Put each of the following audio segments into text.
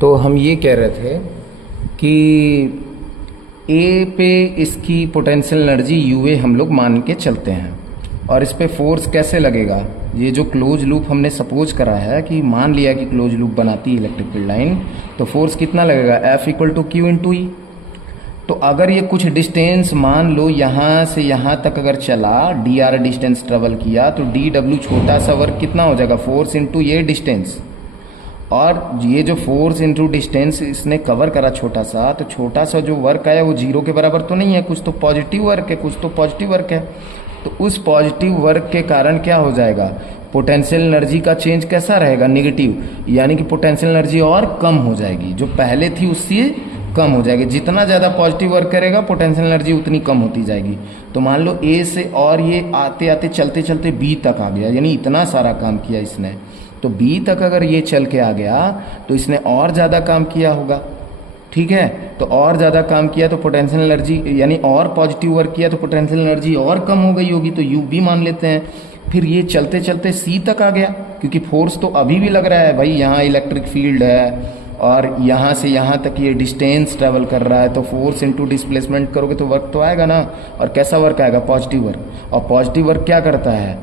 तो हम ये कह रहे थे कि ए पे इसकी पोटेंशियल एनर्जी यूए हम लोग मान के चलते हैं, और इस पे फोर्स कैसे लगेगा। ये जो क्लोज लूप हमने सपोज करा है कि मान लिया कि क्लोज लूप बनाती है इलेक्ट्रिक फील्ड लाइन, तो फोर्स कितना लगेगा, F equal to Q into E. तो अगर ये कुछ डिस्टेंस मान लो यहाँ से यहाँ तक अगर चला, डी आर डिस्टेंस ट्रेवल किया, तो डी डब्ल्यू छोटा सा वर्क कितना हो जाएगा, फोर्स इंटू ये डिस्टेंस। और ये जो फोर्स इंटू डिस्टेंस इसने कवर करा छोटा सा, तो छोटा सा जो वर्क आया वो जीरो के बराबर तो नहीं है, कुछ तो पॉजिटिव वर्क है, कुछ तो पॉजिटिव वर्क है। तो उस पॉजिटिव वर्क के कारण क्या हो जाएगा, पोटेंशियल एनर्जी का चेंज कैसा रहेगा, नेगेटिव, यानी कि पोटेंशियल एनर्जी और कम हो जाएगी, जो पहले थी उससे कम हो जाएगी। जितना ज़्यादा पॉजिटिव वर्क करेगा पोटेंशियल एनर्जी उतनी कम होती जाएगी। तो मान लो ए से और ये आते आते चलते चलते बी तक आ गया, यानी इतना सारा काम किया इसने, तो बी तक अगर ये चल के आ गया तो इसने और ज़्यादा काम किया होगा, ठीक है। तो और ज़्यादा काम किया तो पोटेंशियल एनर्जी, यानी और पॉजिटिव वर्क किया तो पोटेंशियल एनर्जी और कम हो गई होगी, तो यू बी मान लेते हैं। फिर ये चलते चलते सी तक आ गया, क्योंकि फोर्स तो अभी भी लग रहा है भाई, यहाँ इलेक्ट्रिक फील्ड है और यहाँ से यहाँ तक ये डिस्टेंस ट्रेवल कर रहा है, तो फोर्स इनटू डिस्प्लेसमेंट करोगे तो वर्क तो आएगा ना। और कैसा वर्क आएगा, पॉजिटिव वर्क। और पॉजिटिव वर्क क्या करता है,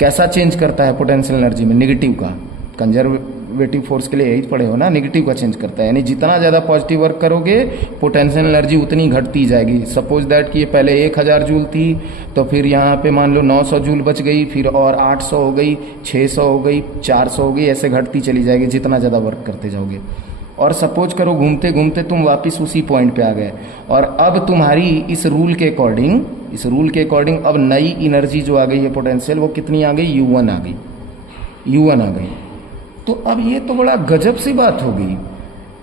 कैसा चेंज करता है पोटेंशियल एनर्जी में, नेगेटिव का। कंजर्वेटिव फोर्स के लिए यही पढ़े हो ना, नेगेटिव का चेंज करता है, यानी जितना ज़्यादा पॉजिटिव वर्क करोगे पोटेंशियल एनर्जी उतनी घटती जाएगी। सपोज दैट कि ये पहले 1000 जूल थी, तो फिर यहाँ पे मान लो 900 जूल बच गई, फिर और 800 हो गई, 600 हो गई, 400 हो गई, ऐसे घटती चली जाएगी जितना ज़्यादा वर्क करते जाओगे। और सपोज करो घूमते घूमते तुम वापस उसी पॉइंट पे आ गए, और अब तुम्हारी इस रूल के अकॉर्डिंग अब नई एनर्जी जो आ गई है पोटेंशियल, वो कितनी आ गई, U1 आ गई, U1 आ गई। तो अब ये तो बड़ा गजब सी बात हो गई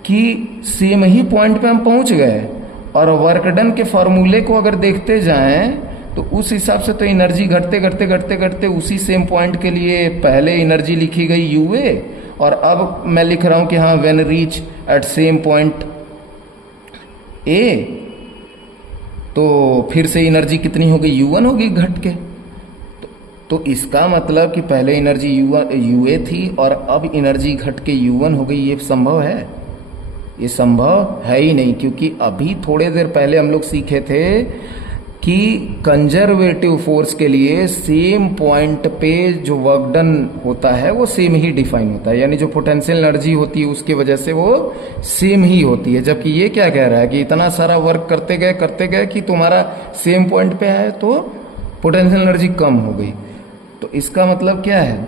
कि सेम ही पॉइंट पे हम पहुंच गए, और वर्क डन के फॉर्मूले को अगर देखते जाएं तो उस हिसाब से तो एनर्जी घटते घटते घटते घटते उसी सेम पॉइंट के लिए पहले एनर्जी लिखी गई UA, और अब मैं लिख रहा हूं कि हाँ when reach at same point A, तो फिर से एनर्जी कितनी हो गई, U1 होगी घट के। तो इसका मतलब कि पहले एनर्जी UA थी और अब एनर्जी घट के U1 हो गई, ये संभव है, ये संभव है ही नहीं। क्योंकि अभी थोड़े देर पहले हम लोग सीखे थे कि कंजर्वेटिव फोर्स के लिए सेम पॉइंट पे जो वर्क डन होता है वो सेम ही डिफाइन होता है, यानी जो पोटेंशियल एनर्जी होती है उसकी वजह से वो सेम ही होती है। जबकि ये क्या कह रहा है कि इतना सारा वर्क करते गए कि तुम्हारा सेम पॉइंट पे है तो पोटेंशियल एनर्जी कम हो गई। तो इसका मतलब क्या है,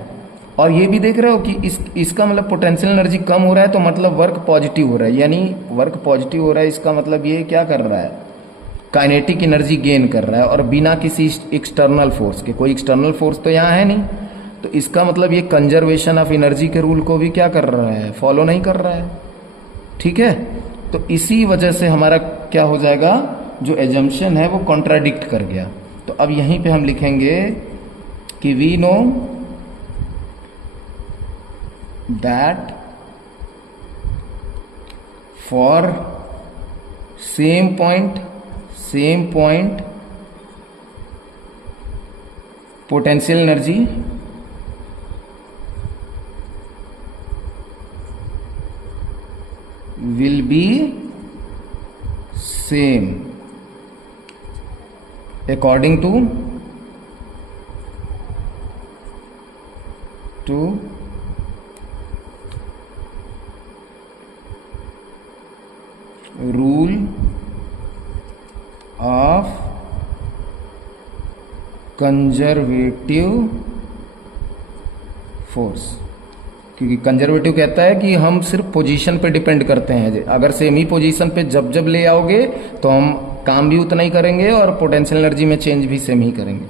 और ये भी देख रहे हो कि इसका मतलब पोटेंशियल एनर्जी कम हो रहा है तो मतलब वर्क पॉजिटिव हो रहा है, यानी वर्क पॉजिटिव हो रहा है, इसका मतलब ये क्या कर रहा है, काइनेटिक एनर्जी गेन कर रहा है, और बिना किसी एक्सटर्नल फोर्स के। कोई एक्सटर्नल फोर्स तो यहाँ है नहीं, तो इसका मतलब ये कंजर्वेशन ऑफ एनर्जी के रूल को भी क्या कर रहा है, फॉलो नहीं कर रहा है, ठीक है। तो इसी वजह से हमारा क्या हो जाएगा, जो एजम्पशन है वो कॉन्ट्राडिक्ट कर गया। तो अब यहीं पे हम लिखेंगे कि we know that for same point potential energy will be same according to rule of conservative force. क्योंकि कंजर्वेटिव कहता है कि हम सिर्फ पोजीशन पे डिपेंड करते हैं, अगर सेम ही पोजीशन पे जब जब ले आओगे तो हम काम भी उतना ही करेंगे और पोटेंशियल एनर्जी में चेंज भी सेम ही करेंगे,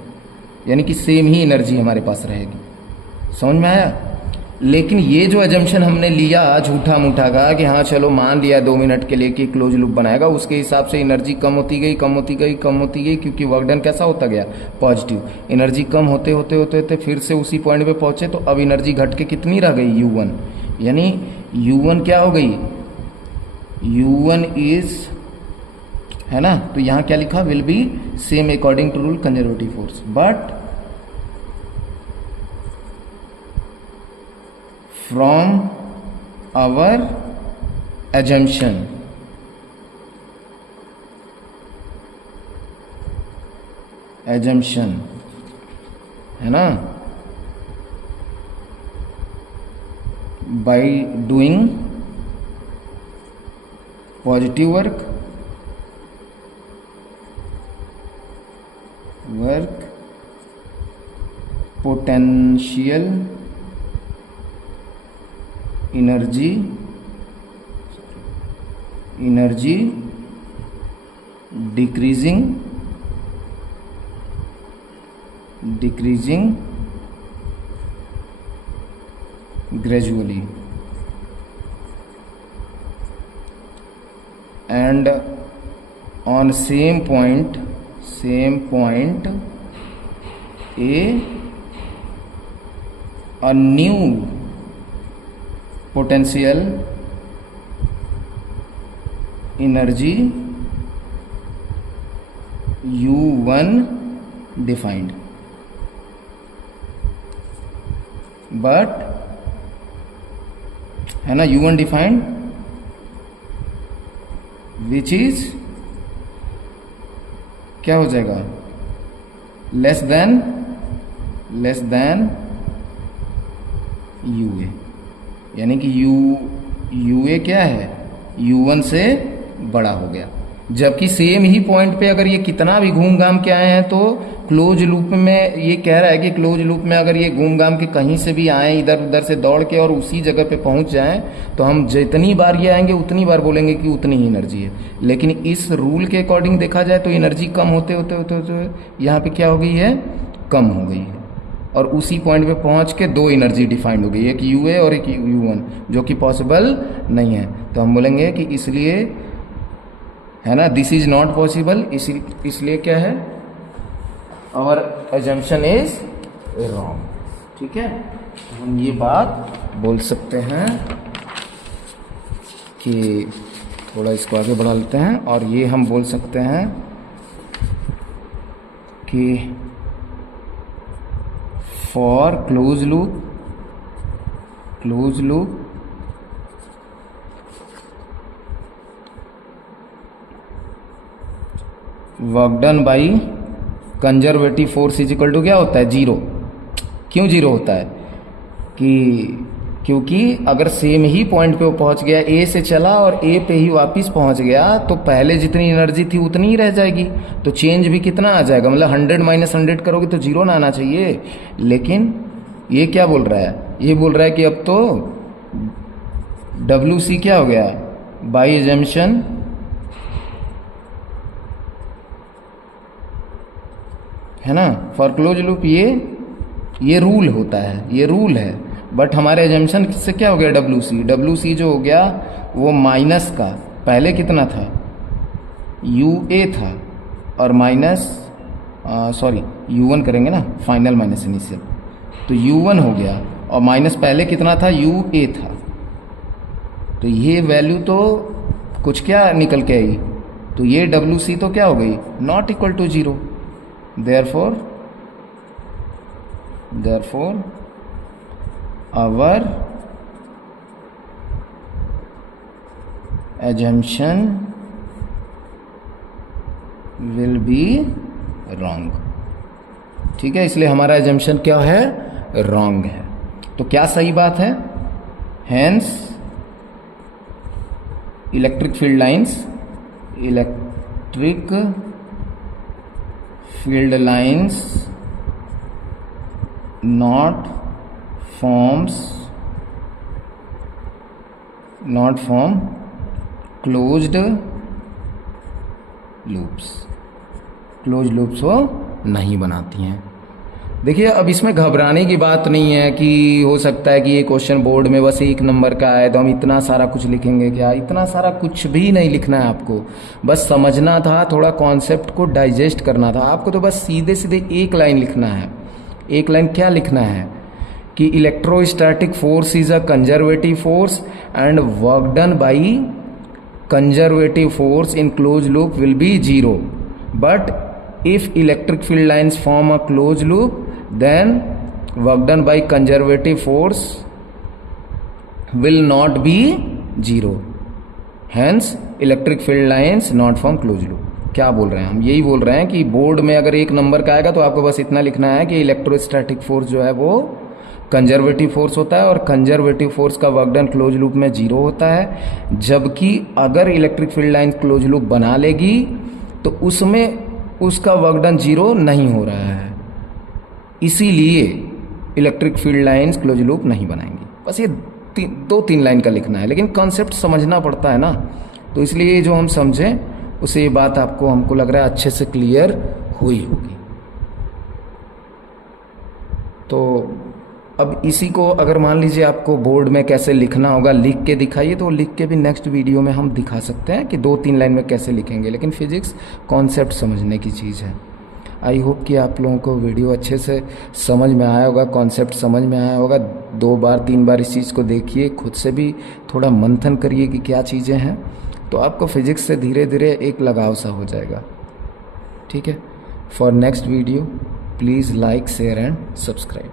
यानी कि सेम ही एनर्जी हमारे पास रहेगी। समझ में आया। लेकिन ये जो एजम्पशन हमने लिया झूठा मूठा का कि हाँ चलो मान लिया 2 मिनट के लिए कि क्लोज लूप बनाएगा, उसके हिसाब से एनर्जी कम होती गई, क्योंकि वर्क डन कैसा होता गया, पॉजिटिव। एनर्जी कम होते होते फिर से उसी पॉइंट पे पहुंचे, तो अब एनर्जी घट के कितनी रह गई, U1, यानी U1 क्या हो गई, U1 इज, है ना। तो यहाँ क्या लिखा, will be same according to rule conservative force, but from our assumption है ना, by doing positive work potential energy decreasing gradually, and on same point a new potential energy U1 defined, but है ना U1 defined which is क्या हो जाएगा, less than UA, यानी कि UA क्या है, U1 से बड़ा हो गया। जबकि सेम ही पॉइंट पे अगर ये कितना भी घूम घाम के आए हैं तो क्लोज लूप में ये कह रहा है कि क्लोज लूप में अगर ये घूम घाम के कहीं से भी आए इधर उधर से दौड़ के और उसी जगह पे पहुंच जाएं तो हम जितनी बार ये आएंगे उतनी बार बोलेंगे कि उतनी ही एनर्जी है। लेकिन इस रूल के अकॉर्डिंग देखा जाए तो एनर्जी कम होते यहाँ पे क्या हो गई है, कम हो गई है, और उसी पॉइंट पे पहुंच के दो एनर्जी डिफाइंड हो गई, एक UA और एक U1, जो कि पॉसिबल नहीं है। तो हम बोलेंगे कि इसलिए है ना, दिस इज नॉट पॉसिबल, इसलिए क्या है, आवर एजम्पशन इज रॉन्ग। ठीक है, हम ये बात बोल सकते हैं कि थोड़ा इसको आगे बढ़ा लेते हैं, और ये हम बोल सकते हैं कि for close loop work done by conservative force is equal to क्या होता है, जीरो। क्यों जीरो होता है, क्योंकि अगर सेम ही पॉइंट पे वो पहुंच गया, ए से चला और ए पे ही वापस पहुंच गया, तो पहले जितनी एनर्जी थी उतनी ही रह जाएगी, तो चेंज भी कितना आ जाएगा, मतलब 100 माइनस 100 करोगे तो जीरो ना आना चाहिए। लेकिन ये क्या बोल रहा है, ये बोल रहा है कि अब तो WC क्या हो गया, बाई एजम्पशन है ना, फॉर क्लोज लूप ये रूल होता है, ये रूल है। बट हमारे एजम्पशन से क्या हो गया, WC जो हो गया वो माइनस का, पहले कितना था, UA था, और माइनस U1 करेंगे ना, फाइनल माइनस इनिशियल, तो U1 हो गया, और माइनस पहले कितना था, UA था। तो ये वैल्यू तो कुछ क्या निकल के आई, तो ये WC तो क्या हो गई, not equal to zero. Therefore our assumption will be wrong। ठीक है, इसलिए हमारा assumption क्या है, wrong है। तो क्या सही बात है, hence electric field lines not form closed loops वो नहीं बनाती हैं। देखिए, अब इसमें घबराने की बात नहीं है कि हो सकता है कि ये क्वेश्चन बोर्ड में बस 1 नंबर का आए तो हम इतना सारा कुछ लिखेंगे। क्या इतना सारा कुछ भी नहीं लिखना है आपको, बस समझना था, थोड़ा कॉन्सेप्ट को डाइजेस्ट करना था। आपको तो बस सीधे सीधे एक लाइन लिखना है। एक लाइन क्या लिखना है कि electrostatic force is a conservative force and work done by conservative force in close loop will be zero, but if electric field lines form a closed loop then work done by conservative force will not be zero। Hence electric field lines not from close loop. क्या बोल रहे हैं हम? यही बोल रहे हैं कि बोर्ड में अगर एक नंबर का आएगा तो आपको बस इतना लिखना है कि इलेक्ट्रोस्टैटिक फोर्स जो है वो कंजर्वेटिव फोर्स होता है और कंजर्वेटिव फोर्स का वर्क डन क्लोज लूप में 0 होता है, जबकि अगर electric field line close loop बना लेगी तो उसमें उसका वर्क डन 0 नहीं हो रहा है, इसीलिए electric field lines close loop नहीं बनाएंगी। बस ये 2-3 लाइन का लिखना है, लेकिन कॉन्सेप्ट समझना पड़ता है ना, तो इसलिए जो हम समझें उसे ये बात आपको हमको लग रहा है अच्छे से क्लियर हुई होगी। तो अब इसी को अगर मान लीजिए आपको बोर्ड में कैसे लिखना होगा लिख के दिखाइए, तो लिख के भी नेक्स्ट वीडियो में हम दिखा सकते हैं कि 2-3 लाइन में कैसे लिखेंगे, लेकिन फिजिक्स कॉन्सेप्ट समझने की चीज़ है। आई होप कि आप लोगों को वीडियो अच्छे से समझ में आया होगा, कॉन्सेप्ट समझ में आया होगा। 2 बार 3 बार इस चीज़ को देखिए, खुद से भी थोड़ा मंथन करिए कि क्या चीज़ें हैं, तो आपको फिजिक्स से धीरे धीरे एक लगाव सा हो जाएगा। ठीक है, for next video please like share and subscribe.